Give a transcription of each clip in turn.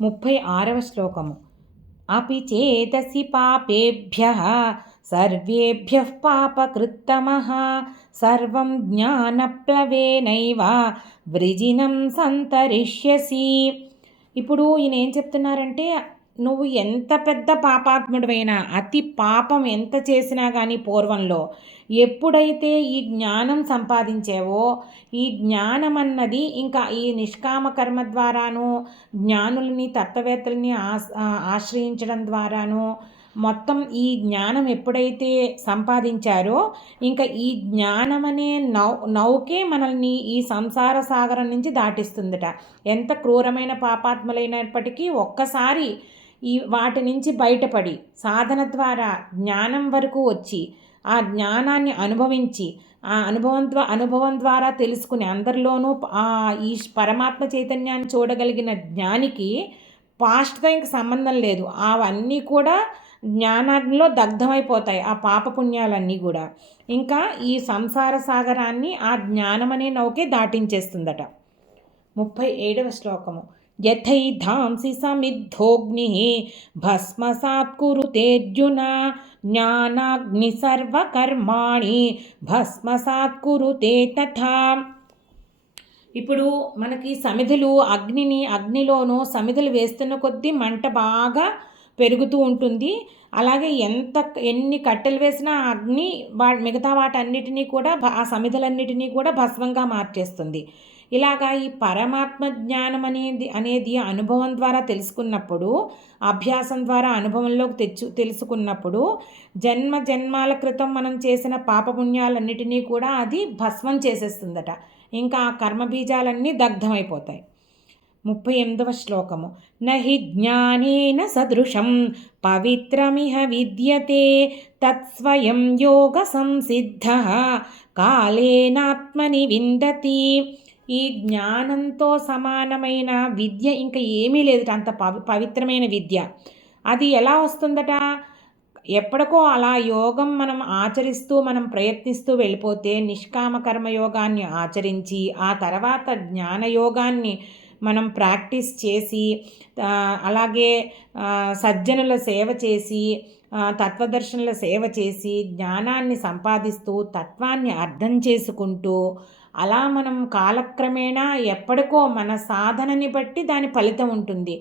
36వ శ్లోకము. అపి చేతసి పాపేభ్యః సర్వేభ్యః పాపకృత్తమః సర్వం జ్ఞానప్లవేనైవ వృజినం సంతరిష్యసి. ఇప్పుడు ఈయన ఏం చెప్తున్నారంటే, నువ్వు ఎంత పెద్ద పాపాత్ముడివైనా, అతి పాపం ఎంత చేసినా కానీ పూర్వంలో ఎప్పుడైతే ఈ జ్ఞానం సంపాదించావో, ఈ జ్ఞానం అన్నది ఇంకా ఈ నిష్కామ కర్మ ద్వారాను, జ్ఞానులని తత్వవేత్తలని ఆశ్రయించడం ద్వారాను, మొత్తం ఈ జ్ఞానం ఎప్పుడైతే సంపాదించారో, ఇంకా ఈ జ్ఞానం అనే నౌకే మనల్ని ఈ సంసార సాగరం నుంచి దాటిస్తుందట. ఎంత క్రూరమైన పాపాత్ములైనప్పటికీ ఒక్కసారి ఈ వాటి నుంచి బయటపడి సాధన ద్వారా జ్ఞానం వరకు వచ్చి ఆ జ్ఞానాన్ని అనుభవించి ఆ అనుభవం ద్వారా తెలుసుకుని అందరిలోనూ ఈ పరమాత్మ చైతన్యాన్ని చూడగలిగిన జ్ఞానికి పాస్ట్గా ఇంక సంబంధం లేదు. అవన్నీ కూడా జ్ఞానాగ్నిలో దగ్ధమైపోతాయి, ఆ పాపపుణ్యాలన్నీ కూడా. ఇంకా ఈ సంసార సాగరాన్ని ఆ జ్ఞానం అనే నౌకే దాటించేస్తుందట. 37వ శ్లోకము. యథైధాంసి సమిద్ధోగ్ని భస్మసాత్ కురుతేర్జున జ్ఞానాగ్ని సర్వకర్మాణి భస్మసాత్ కురుతే తథా. ఇప్పుడు మనకి సమిధులు అగ్నిలోనూ సమిధులు వేస్తున్న కొద్దీ మంట బాగా పెరుగుతూ ఉంటుంది. అలాగే ఎన్ని కట్టెలు వేసినా అగ్ని మిగతా వాటన్నిటినీ కూడా ఆ సమిధులన్నిటినీ కూడా భస్మంగా మార్చేస్తుంది. ఇలాగా ఈ పరమాత్మ జ్ఞానం అనేది అనుభవం ద్వారా తెలుసుకున్నప్పుడు, అభ్యాసం ద్వారా అనుభవంలోకి తెలుసుకున్నప్పుడు జన్మాల క్రితం మనం చేసిన పాపపుణ్యాలన్నిటినీ కూడా అది భస్మం చేసేస్తుందట. ఇంకా ఆ కర్మబీజాలన్నీ దగ్ధమైపోతాయి. 38వ శ్లోకము. నహి జ్ఞానేన సదృశం పవిత్రమిహ విద్యతే తత్స్వయం యోగ సంసిద్ధః కాలేనాత్మని విందతి. ఈ జ్ఞానంతో సమానమైన విద్య ఇంకా ఏమీ లేదట, అంత పవిత్రమైన విద్య. అది ఎలా వస్తుందట? ఎప్పటికో అలా యోగం మనం ఆచరిస్తూ మనం ప్రయత్నిస్తూ వెళ్ళిపోతే, నిష్కామ కర్మయోగాన్ని ఆచరించి ఆ తర్వాత జ్ఞానయోగాన్ని మనం ప్రాక్టీస్ చేసి, అలాగే సజ్జనుల సేవ చేసి, తత్వదర్శనుల సేవ చేసి జ్ఞానాన్ని సంపాదిస్తూ తత్వాన్ని అర్థం చేసుకుంటూ అలా మనం కాలక్రమేణా ఎప్పటికో మన సాధనని బట్టి దాని ఫలితం ఉంటుంది.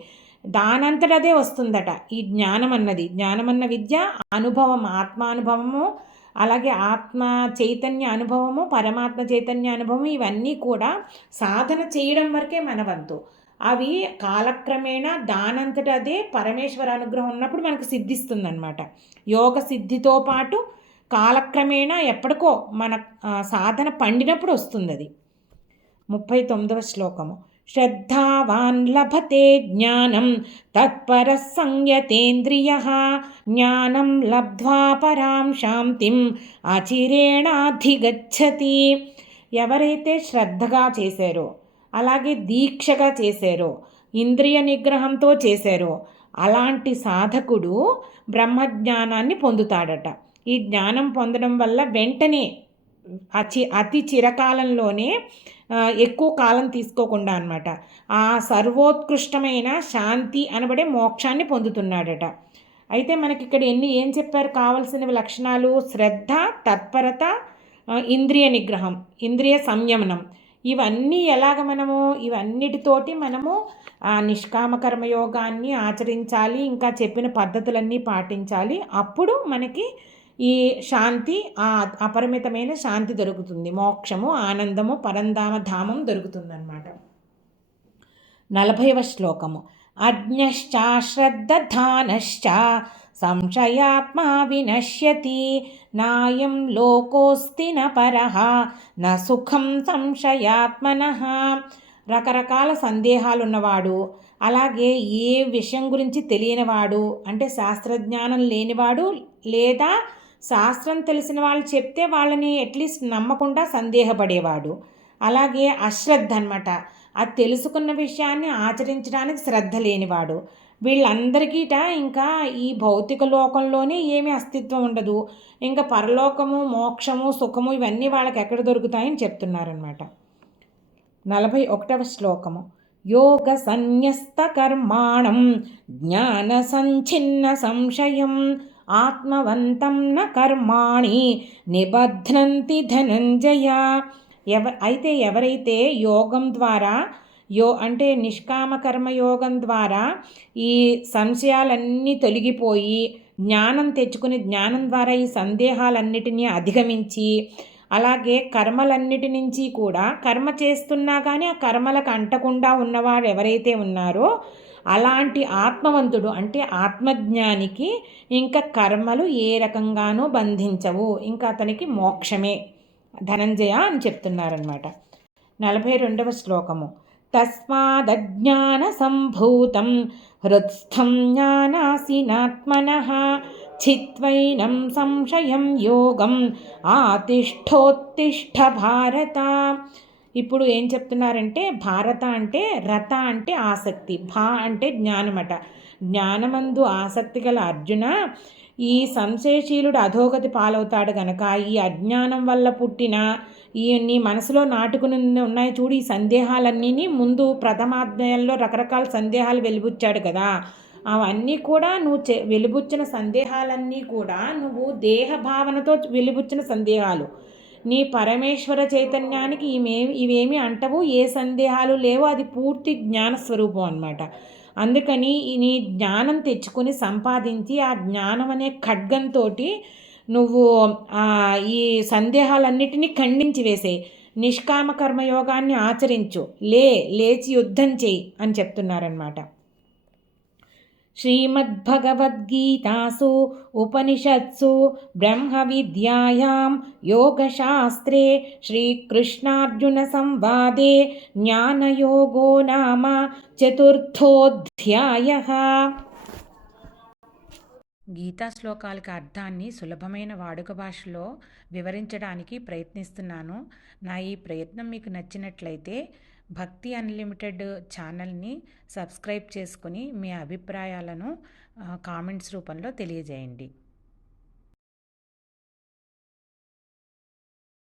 దానంతటదే వస్తుందట ఈ జ్ఞానమన్న విద్య. అనుభవం, ఆత్మానుభవము, అలాగే ఆత్మ చైతన్య అనుభవము, పరమాత్మ చైతన్య అనుభవం, ఇవన్నీ కూడా సాధన చేయడం వరకే మన వంతు. అవి కాలక్రమేణా దానంతట అదే పరమేశ్వర అనుగ్రహం ఉన్నప్పుడు మనకు సిద్ధిస్తుందన్నమాట. యోగ సిద్ధితో పాటు కాలక్రమేణా ఎప్పటికో మన సాధన పండినప్పుడు వస్తుంది అది. 39వ శ్లోకము. శ్రద్ధావాన్ లభతే జ్ఞానం తత్పరః సంయతేంద్రియః జ్ఞానం లబ్ధ్వా పరాం శాంతిం అచిరేణాధిగచ్చతి. ఎవరైతే శ్రద్ధగా చేశారో, అలాగే దీక్షగా చేశారో, ఇంద్రియ నిగ్రహంతో చేశారో అలాంటి సాధకుడు బ్రహ్మజ్ఞానాన్ని పొందుతాడట. ఈ జ్ఞానం పొందడం వల్ల వెంటనే అతి చిరకాలంలోనే, ఎక్కువ కాలం తీసుకోకుండా అన్నమాట, ఆ సర్వోత్కృష్టమైన శాంతి అనబడే మోక్షాన్ని పొందుతున్నాడట. అయితే మనకి ఇక్కడ ఏం చెప్పారు కావాల్సిన లక్షణాలు? శ్రద్ధ, తత్పరత, ఇంద్రియ నిగ్రహం, ఇంద్రియ సంయమనం. ఇవన్నీ ఇవన్నిటితోటి మనము ఆ నిష్కామ కర్మయోగాన్ని ఆచరించాలి, ఇంకా చెప్పిన పద్ధతులన్నీ పాటించాలి. అప్పుడు మనకి ఈ శాంతి, ఆ అపరిమితమైన శాంతి దొరుకుతుంది, మోక్షము, ఆనందము, పరంధామధామం దొరుకుతుందన్నమాట. 40వ శ్లోకము. అజ్ఞశ్చ శ్రద్ధానశ్చ సంశయాత్మా వినశ్యతి నాయం లోకోస్తి న పరః న సుఖం సంశయాత్మనః. రకరకాల సందేహాలున్నవాడు, అలాగే ఏ విషయం గురించి తెలియనివాడు, అంటే శాస్త్రజ్ఞానం లేనివాడు, లేదా శాస్త్రం తెలిసిన వాళ్ళు చెప్తే వాళ్ళని అట్లీస్ట్ నమ్మకుండా సందేహపడేవాడు, అలాగే అశ్రద్ధ అన్నమాట, అది తెలుసుకున్న విషయాన్ని ఆచరించడానికి శ్రద్ధ లేనివాడు, వీళ్ళందరికీట ఇంకా ఈ భౌతిక లోకంలోనే ఏమీ అస్తిత్వం ఉండదు. ఇంకా పరలోకము, మోక్షము, సుఖము ఇవన్నీ వాళ్ళకి ఎక్కడ దొరుకుతాయని చెప్తున్నారనమాట. 41వ శ్లోకము. योगसन्न्यस्तकर्माणं ज्ञानसञ्छिन्नसंशयम् ఆత్మవంతం న కర్మాణి నిబధ్నంతి ధనంజయ. అయితే ఎవరైతే యోగం ద్వారా అంటే నిష్కామ కర్మయోగం ద్వారా ఈ సంశయాలన్నీ తొలగిపోయి జ్ఞానం తెచ్చుకుని జ్ఞానం ద్వారా ఈ సందేహాలన్నిటినీ అధిగమించి అలాగే కర్మలన్నిటి నుంచి కూడా కర్మ చేస్తున్నా కానీ ఆ కర్మలకు అంటకుండా ఉన్నవాడు ఎవరైతే ఉన్నారో అలాంటి ఆత్మవంతుడు అంటే ఆత్మజ్ఞానికి ఇంకా కర్మలు ఏ రకంగానూ బంధించవు, ఇంకా అతనికి మోక్షమే ధనంజయ అని చెప్తున్నారనమాట. 42వ శ్లోకము. తస్మాదజ్ఞాన సంభూతం హృత్స్థం జ్ఞానాసినాత్మనః చిత్వైనం సంశయం యోగం ఆతిష్ఠోత్తిష్ఠ భారత. ఇప్పుడు ఏం చెప్తున్నారంటే భారత అంటే రత అంటే ఆసక్తి, భా అంటే జ్ఞానమట. జ్ఞానమందు ఆసక్తి గల అర్జున, ఈ సంశయశీలుడు అధోగతి పాలవుతాడు గనక ఈ అజ్ఞానం వల్ల పుట్టిన ఈ నీ మనసులో నాటుకుని ఉన్నాయి చూడు ఈ సందేహాలన్నీ ముందు ప్రథమాధ్యాయంలో రకరకాల సందేహాలు వెలిబుచ్చాడు కదా, అవన్నీ కూడా నువ్వు వెలిబుచ్చిన సందేహాలన్నీ కూడా నువ్వు దేహ భావనతో వెలిబుచ్చిన సందేహాలు. నీ పరమేశ్వర చైతన్యానికి ఇవేమీ అంటవు, ఏ సందేహాలు లేవు, అది పూర్తి జ్ఞానస్వరూపం అన్నమాట. అందుకని నీ జ్ఞానం తెచ్చుకొని సంపాదించి ఆ జ్ఞానం అనే ఖడ్గంతో నువ్వు ఈ సందేహాలన్నిటినీ ఖండించి వేసేయి, నిష్కామ కర్మయోగాన్ని ఆచరించు, లేచి యుద్ధం చేయి అని చెప్తున్నారన్నమాట. శ్రీమద్భగవద్గీతాసు ఉపనిషత్సు బ్రహ్మ విద్యాయాం యోగశాస్త్రే శ్రీకృష్ణార్జున సంవాదే జ్ఞానయోగో నామ చతుర్థోధ్యాయః. గీతా శ్లోకాలకు అర్థాన్ని సులభమైన వాడుక భాషలో వివరించడానికి ప్రయత్నిస్తున్నాను. నా ఈ ప్రయత్నం మీకు నచ్చినట్లయితే భక్తి అన్లిమిటెడ్ ఛానల్ని సబ్స్క్రైబ్ చేసుకుని మీ అభిప్రాయాలను కామెంట్స్ రూపంలో తెలియజేయండి.